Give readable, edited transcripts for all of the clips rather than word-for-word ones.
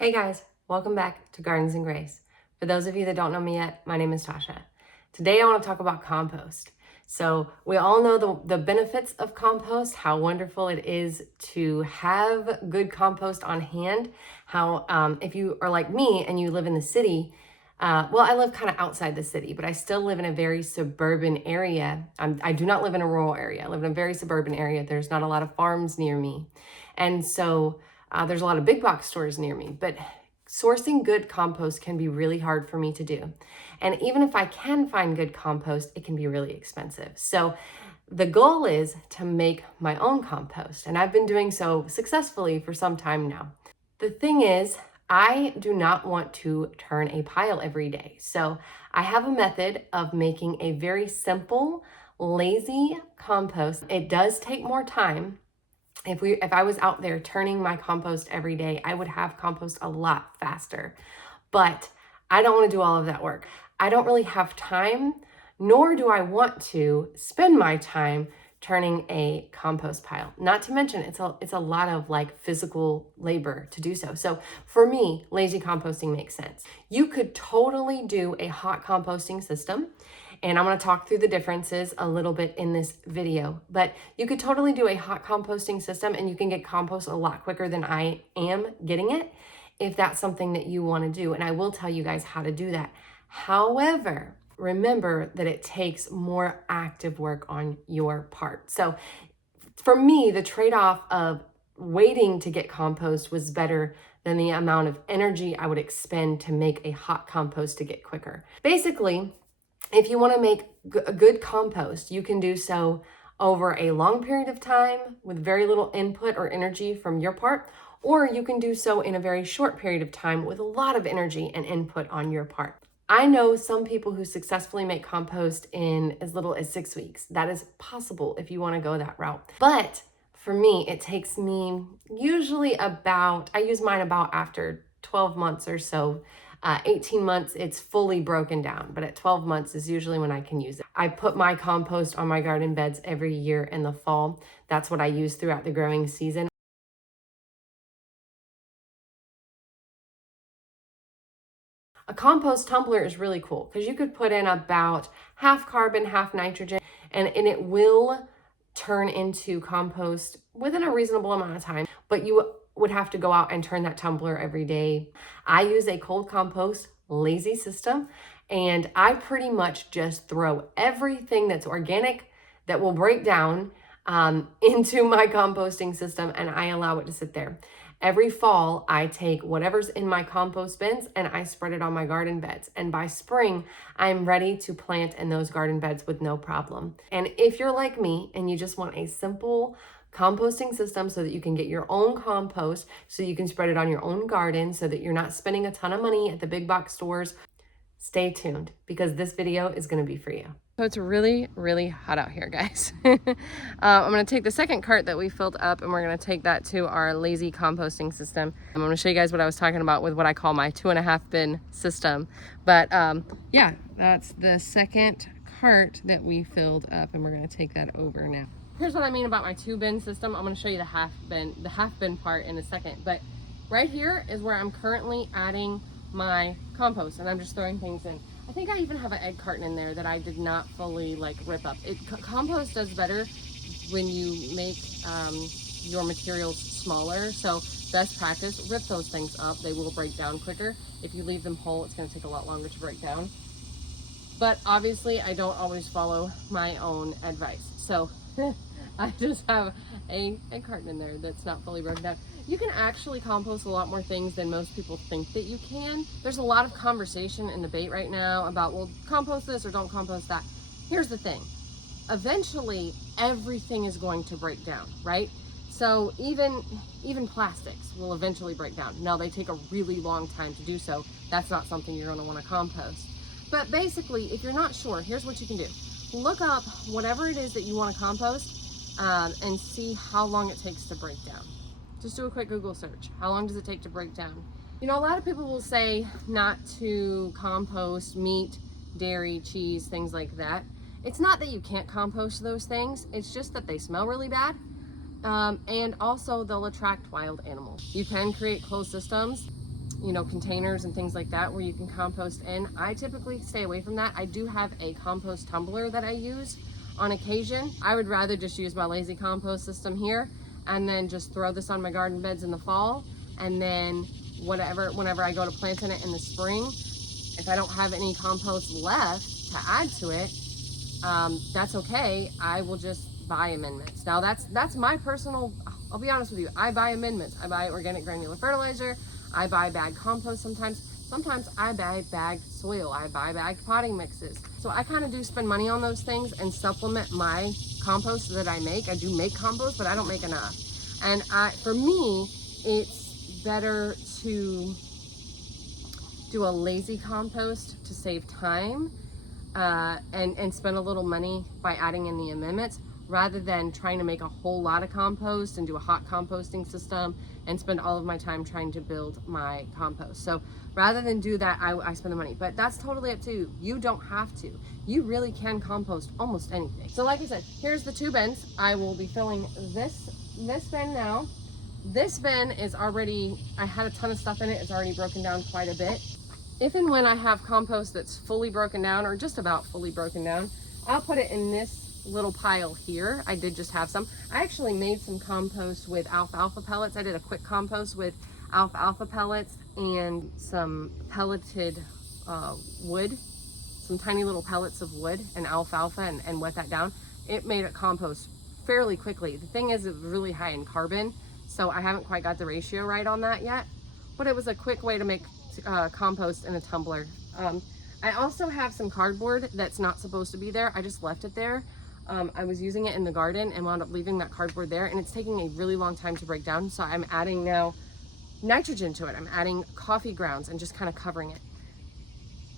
Hey guys, welcome back to Gardens and Grace. For those of you that don't know me yet, my name is Tasha. Today I want to talk about compost. So we all know the benefits of compost, how wonderful it is to have good compost on hand, how if you are like me and you live in the city, well, I live kind of outside the city, but I still live in a very suburban area. I do not live in a rural area. I live in a very suburban area. There's not a lot of farms near me. And so there's a lot of big box stores near me, but sourcing good compost can be really hard for me to do. And even if I can find good compost, it can be really expensive. So the goal is to make my own compost, and I've been doing so successfully for some time now. The thing is, I do not want to turn a pile every day. So I have a method of making a very simple, lazy compost. It does take more time. If I was out there turning my compost every day, I would have compost a lot faster. But I don't want to do all of that work. I don't really have time, nor do I want to spend my time turning a compost pile. Not to mention it's a lot of like physical labor to do so. So for me, lazy composting makes sense. You could totally do a hot composting system. And I'm going to talk through the differences a little bit in this video, but you could totally do a hot composting system and you can get compost a lot quicker than I am getting it if that's something that you want to do. And I will tell you guys how to do that. However, remember that it takes more active work on your part. So for me, the trade-off of waiting to get compost was better than the amount of energy I would expend to make a hot compost to get quicker. Basically, if you want to make a good compost, you can do so over a long period of time with very little input or energy from your part, or you can do so in a very short period of time with a lot of energy and input on your part. I know some people who successfully make compost in as little as 6 weeks. That is possible if you want to go that route. But for me, it takes me usually I use mine about after 12 months or so. 18 months, it's fully broken down, but at 12 months is usually when I can use it. I put my compost on my garden beds every year in the fall. That's what I use throughout the growing season. A compost tumbler is really cool because you could put in about half carbon, half nitrogen, and it will turn into compost within a reasonable amount of time, but you would have to go out and turn that tumbler every day. I use a cold compost lazy system, and I pretty much just throw everything that's organic that will break down into my composting system, and I allow it to sit there. Every fall, I take whatever's in my compost bins and I spread it on my garden beds. And by spring, I'm ready to plant in those garden beds with no problem. And if you're like me and you just want a simple composting system so that you can get your own compost, so you can spread it on your own garden, so that you're not spending a ton of money at the big box stores, stay tuned because this video is going to be for you. So it's really, really hot out here, guys. I'm going to take the second cart that we filled up and we're going to take that to our lazy composting system. I'm going to show you guys what I was talking about with what I call my 2.5 bin system. But yeah, that's the second cart that we filled up and we're going to take that over now. Here's what I mean about my 2-bin system. I'm going to show you the half bin part in a second. But right here is where I'm currently adding my compost and I'm just throwing things in. I think I even have an egg carton in there that I did not fully like rip up. Compost does better when you make your materials smaller. So best practice, rip those things up. They will break down quicker. If you leave them whole, it's going to take a lot longer to break down. But obviously I don't always follow my own advice. So I just have a carton in there that's not fully broken down. You can actually compost a lot more things than most people think that you can. There's a lot of conversation and debate right now about, well, compost this or don't compost that. Here's the thing. Eventually, everything is going to break down, right? So even plastics will eventually break down. Now, they take a really long time to do so. That's not something you're going to want to compost. But basically, if you're not sure, here's what you can do. Look up whatever it is that you want to compost and see how long it takes to break down. Just do a quick Google search. How long does it take to break down? You know, a lot of people will say not to compost meat, dairy, cheese, things like that. It's not that you can't compost those things. It's just that they smell really bad. And also they'll attract wild animals. You can create closed systems you know, containers and things like that where you can compost in. I typically stay away from that. I do have a compost tumbler that I use on occasion. I would rather just use my lazy compost system here and then just throw this on my garden beds in the fall, and then whenever I go to plant in it in the spring, if I don't have any compost left to add to it, that's okay. I will just buy amendments. Now that's my personal, I'll be honest with you, I buy amendments. I buy organic granular fertilizer, I buy bagged compost sometimes I buy bagged soil, I buy bagged potting mixes. So I kind of do spend money on those things and supplement my compost that I make. I do make compost, but I don't make enough. And for me, it's better to do a lazy compost to save time and spend a little money by adding in the amendments, rather than trying to make a whole lot of compost and do a hot composting system and spend all of my time trying to build my compost. So rather than do that, I spend the money. But that's totally up to you. You don't have to. You really can compost almost anything. So like I said, here's the 2 bins. I will be filling this bin now. This bin is already, I had a ton of stuff in it. It's already broken down quite a bit. If and when I have compost that's fully broken down, or just about fully broken down, I'll put it in this little pile here. I did just have some. I actually made some compost with alfalfa pellets. I did a quick compost with alfalfa pellets and some pelleted wood, some tiny little pellets of wood and alfalfa, and wet that down. It made it compost fairly quickly. The thing is, it's really high in carbon, so I haven't quite got the ratio right on that yet, but it was a quick way to make compost in a tumbler. I also have some cardboard that's not supposed to be there. I just left it there. I was using it in the garden and wound up leaving that cardboard there, and it's taking a really long time to break down. So I'm adding now nitrogen to it. I'm adding coffee grounds and just kind of covering it.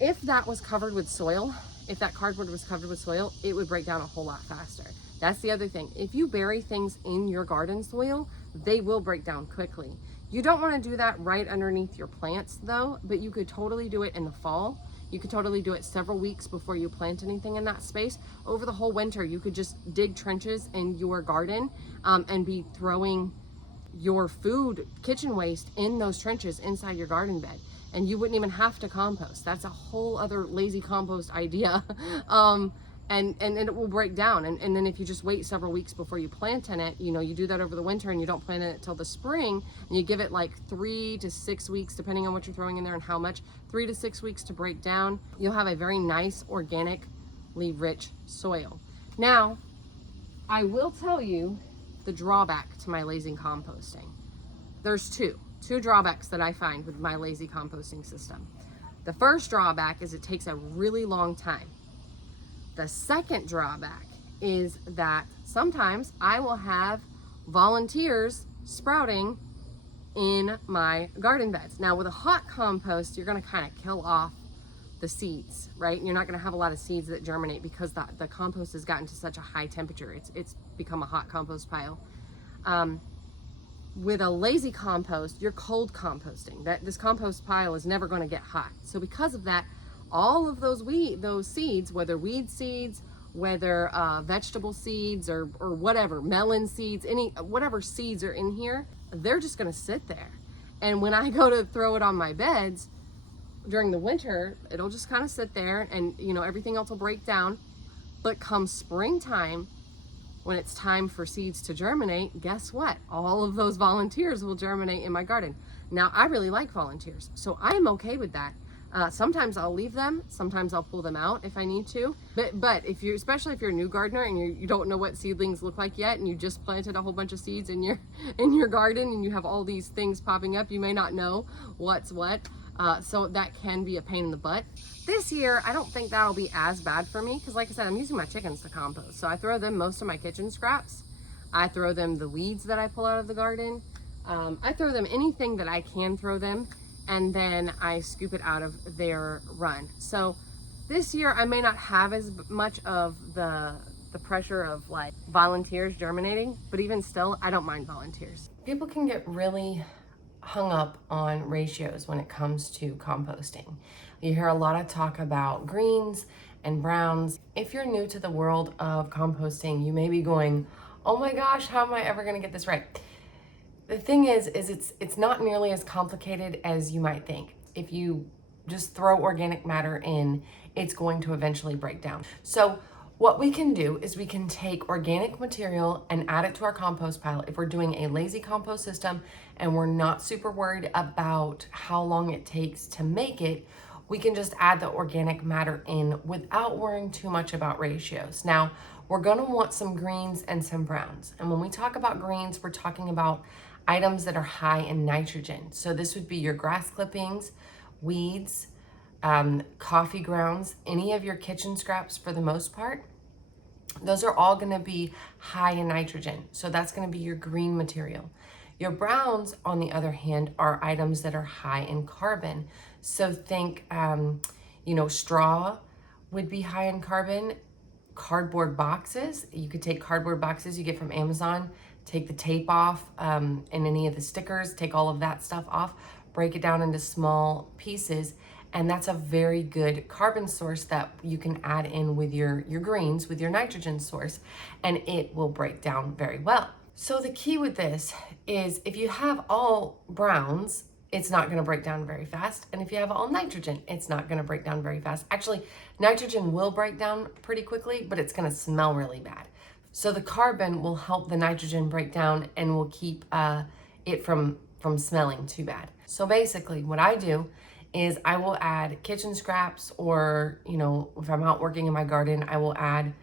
If that was covered with soil, if that cardboard was covered with soil, it would break down a whole lot faster. That's the other thing. If you bury things in your garden soil, they will break down quickly. You don't want to do that right underneath your plants though, but you could totally do it in the fall. You could totally do it several weeks before you plant anything in that space. Over the whole winter, you could just dig trenches in your garden and be throwing your food, kitchen waste in those trenches inside your garden bed. And you wouldn't even have to compost. That's a whole other lazy compost idea. And it will break down. And then if you just wait several weeks before you plant in it, you know, you do that over the winter and you don't plant in it till the spring, and you give it like 3 to 6 weeks, depending on what you're throwing in there and how much, 3 to 6 weeks to break down, you'll have a very nice, organically rich soil. Now, I will tell you the drawback to my lazy composting. There's two drawbacks that I find with my lazy composting system. The first drawback is it takes a really long time. The second drawback is that sometimes I will have volunteers sprouting in my garden beds. Now with a hot compost, you're gonna kind of kill off the seeds, right? And you're not gonna have a lot of seeds that germinate because the compost has gotten to such a high temperature. It's become a hot compost pile. With a lazy compost, you're cold composting. This compost pile is never gonna get hot. So because of that, all of those seeds, whether weed seeds, whether vegetable seeds or whatever, melon seeds, whatever seeds are in here, they're just gonna sit there. And when I go to throw it on my beds during the winter, it'll just kind of sit there, and you know, everything else will break down. But come springtime, when it's time for seeds to germinate, guess what? All of those volunteers will germinate in my garden. Now, I really like volunteers, so I'm okay with that. Sometimes I'll leave them, sometimes I'll pull them out if I need to. But especially if you're a new gardener and you don't know what seedlings look like yet, and you just planted a whole bunch of seeds in your garden, and you have all these things popping up, you may not know what's what. So that can be a pain in the butt. This year, I don't think that'll be as bad for me, because like I said, I'm using my chickens to compost. So I throw them most of my kitchen scraps. I throw them the weeds that I pull out of the garden. I throw them anything that I can throw them, and then I scoop it out of their run. So this year I may not have as much of the pressure of like volunteers germinating, but even still, I don't mind volunteers. People can get really hung up on ratios when it comes to composting. You hear a lot of talk about greens and browns. If you're new to the world of composting, you may be going, oh my gosh, how am I ever gonna get this right? The thing is it's not nearly as complicated as you might think. If you just throw organic matter in, it's going to eventually break down. So what we can do is we can take organic material and add it to our compost pile. If we're doing a lazy compost system and we're not super worried about how long it takes to make it, we can just add the organic matter in without worrying too much about ratios. Now, we're gonna want some greens and some browns. And when we talk about greens, we're talking about items that are high in nitrogen. So this would be your grass clippings, weeds, coffee grounds, any of your kitchen scraps for the most part. Those are all gonna be high in nitrogen. So that's gonna be your green material. Your browns, on the other hand, are items that are high in carbon. So think, straw would be high in carbon. Cardboard boxes, you could take cardboard boxes you get from Amazon, take the tape off and any of the stickers, take all of that stuff off, break it down into small pieces, and that's a very good carbon source that you can add in with your greens, with your nitrogen source, and it will break down very well. So the key with this is if you have all browns, it's not going to break down very fast. And if you have all nitrogen, it's not going to break down very fast. Actually, nitrogen will break down pretty quickly, but it's going to smell really bad. So the carbon will help the nitrogen break down and will keep it from smelling too bad. So basically what I do is I will add kitchen scraps, or, if I'm out working in my garden, I will add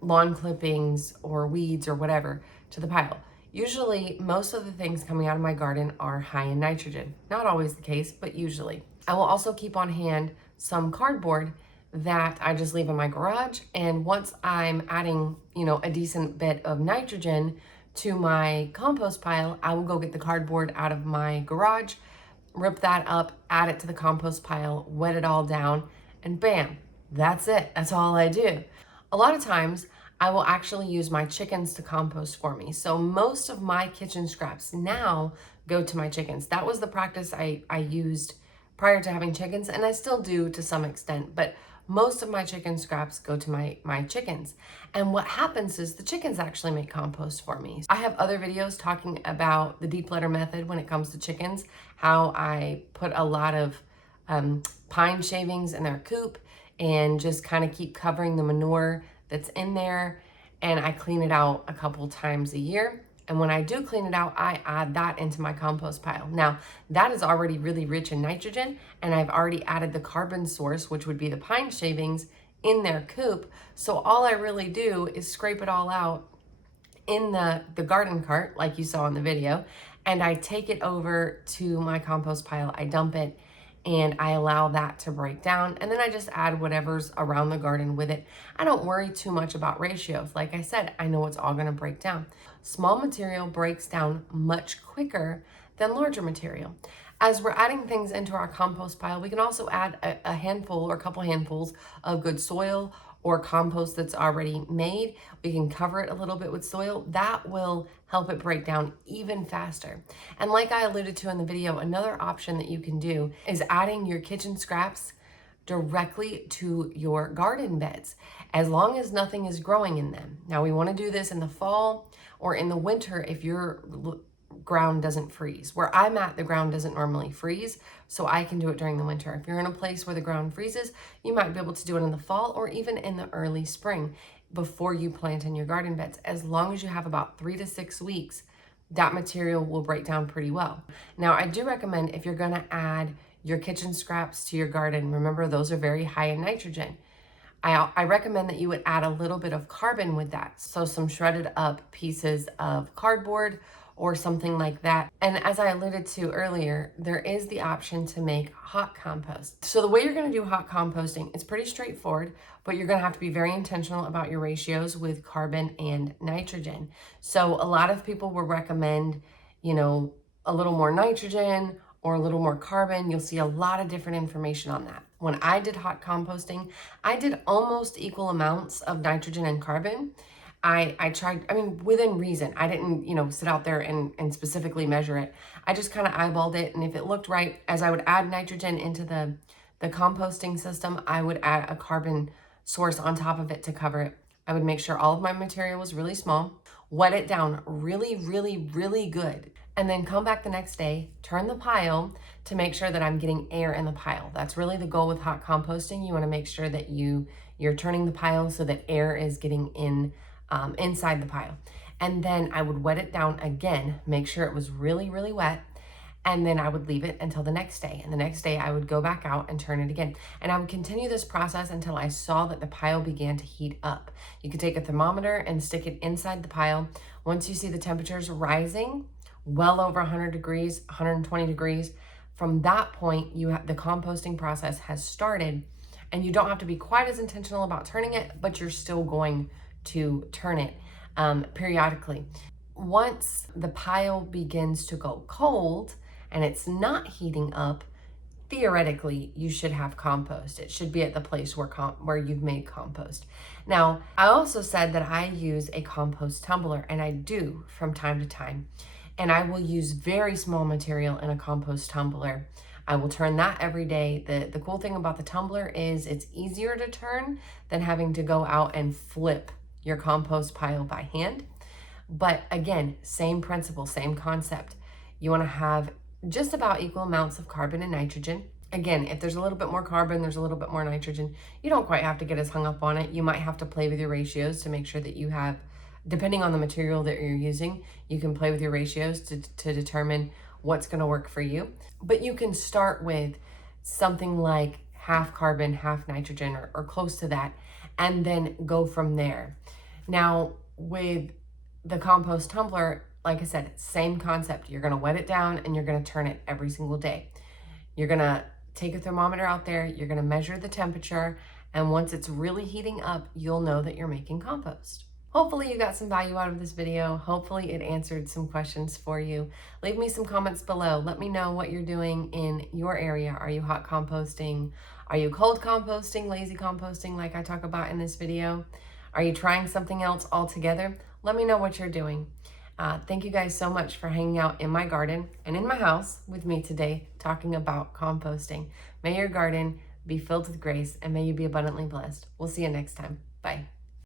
lawn clippings or weeds or whatever to the pile. Usually, most of the things coming out of my garden are high in nitrogen. Not always the case, but usually. I will also keep on hand some cardboard that I just leave in my garage. And once I'm adding, a decent bit of nitrogen to my compost pile, I will go get the cardboard out of my garage, rip that up, add it to the compost pile, wet it all down, and bam, that's it. That's all I do. A lot of times, I will actually use my chickens to compost for me. So most of my kitchen scraps now go to my chickens. That was the practice I used prior to having chickens, and I still do to some extent, but most of my chicken scraps go to my chickens. And what happens is the chickens actually make compost for me. I have other videos talking about the deep litter method when it comes to chickens, how I put a lot of pine shavings in their coop and just kind of keep covering the manure that's in there, and I clean it out a couple times a year. And when I do clean it out, I add that into my compost pile. Now, that is already really rich in nitrogen, and I've already added the carbon source, which would be the pine shavings, in their coop. So all I really do is scrape it all out in the garden cart, like you saw in the video, and I take it over to my compost pile. I dump it, and I allow that to break down, and then I just add whatever's around the garden with it. I don't worry too much about ratios. Like I said, I know it's all gonna break down. Small material breaks down much quicker than larger material. As we're adding things into our compost pile, we can also add a handful or a couple handfuls of good soil or compost that's already made. We can cover it a little bit with soil. That will help it break down even faster. And like I alluded to in the video, another option that you can do is adding your kitchen scraps directly to your garden beds, as long as nothing is growing in them. Now, we want to do this in the fall or in the winter if your ground doesn't freeze. Where I'm at, the ground doesn't normally freeze, so I can do it during the winter. If you're in a place where the ground freezes, you might be able to do it in the fall or even in the early spring before you plant in your garden beds. As long as you have about 3 to 6 weeks, that material will break down pretty well. Now, I do recommend if you're gonna add your kitchen scraps to your garden, remember those are very high in nitrogen. I recommend that you would add a little bit of carbon with that. So some shredded up pieces of cardboard or something like that. And as I alluded to earlier, there is the option to make hot compost. So the way you're gonna do hot composting, it's pretty straightforward, but you're gonna have to be very intentional about your ratios with carbon and nitrogen. So a lot of people will recommend, a little more nitrogen or a little more carbon. You'll see a lot of different information on that. When I did hot composting, I did almost equal amounts of nitrogen and carbon. I tried, within reason. I didn't, sit out there and specifically measure it. I just kind of eyeballed it. And if it looked right, as I would add nitrogen into the composting system, I would add a carbon source on top of it to cover it. I would make sure all of my material was really small, wet it down really, really, really good. and then come back the next day, turn the pile to make sure that I'm getting air in the pile. That's really the goal with hot composting. You want to make sure that you're turning the pile so that air is getting in inside the pile. And then I would wet it down again, make sure it was really, really wet. And then I would leave it until the next day. And the next day I would go back out and turn it again. And I would continue this process until I saw that the pile began to heat up. You could take a thermometer and stick it inside the pile. Once you see the temperatures rising, well over 100 degrees, 120 degrees, from that point, the composting process has started, and you don't have to be quite as intentional about turning it, but you're still going to turn it periodically. Once the pile begins to go cold and it's not heating up, theoretically, you should have compost. It should be at the place where you've made compost. Now, I also said that I use a compost tumbler, and I do from time to time. And I will use very small material in a compost tumbler. I will turn that every day. The cool thing about the tumbler is it's easier to turn than having to go out and flip your compost pile by hand. But again, same principle, same concept. You want to have just about equal amounts of carbon and nitrogen. Again, if there's a little bit more carbon, there's a little bit more nitrogen. You don't quite have to get as hung up on it. You might have to play with your ratios to make sure that you have, depending on the material that you're using, you can play with your ratios to determine what's going to work for you. But you can start with something like half carbon, half nitrogen, or close to that, and then go from there. Now, with the compost tumbler, like I said, same concept. You're going to wet it down and you're going to turn it every single day. You're going to take a thermometer out there, you're going to measure the temperature, and once it's really heating up, you'll know that you're making compost. Hopefully you got some value out of this video. Hopefully it answered some questions for you. Leave me some comments below. Let me know what you're doing in your area. Are you hot composting? Are you cold composting, lazy composting like I talk about in this video? Are you trying something else altogether? Let me know what you're doing. Thank you guys so much for hanging out in my garden and in my house with me today talking about composting. May your garden be filled with grace and may you be abundantly blessed. We'll see you next time. Bye.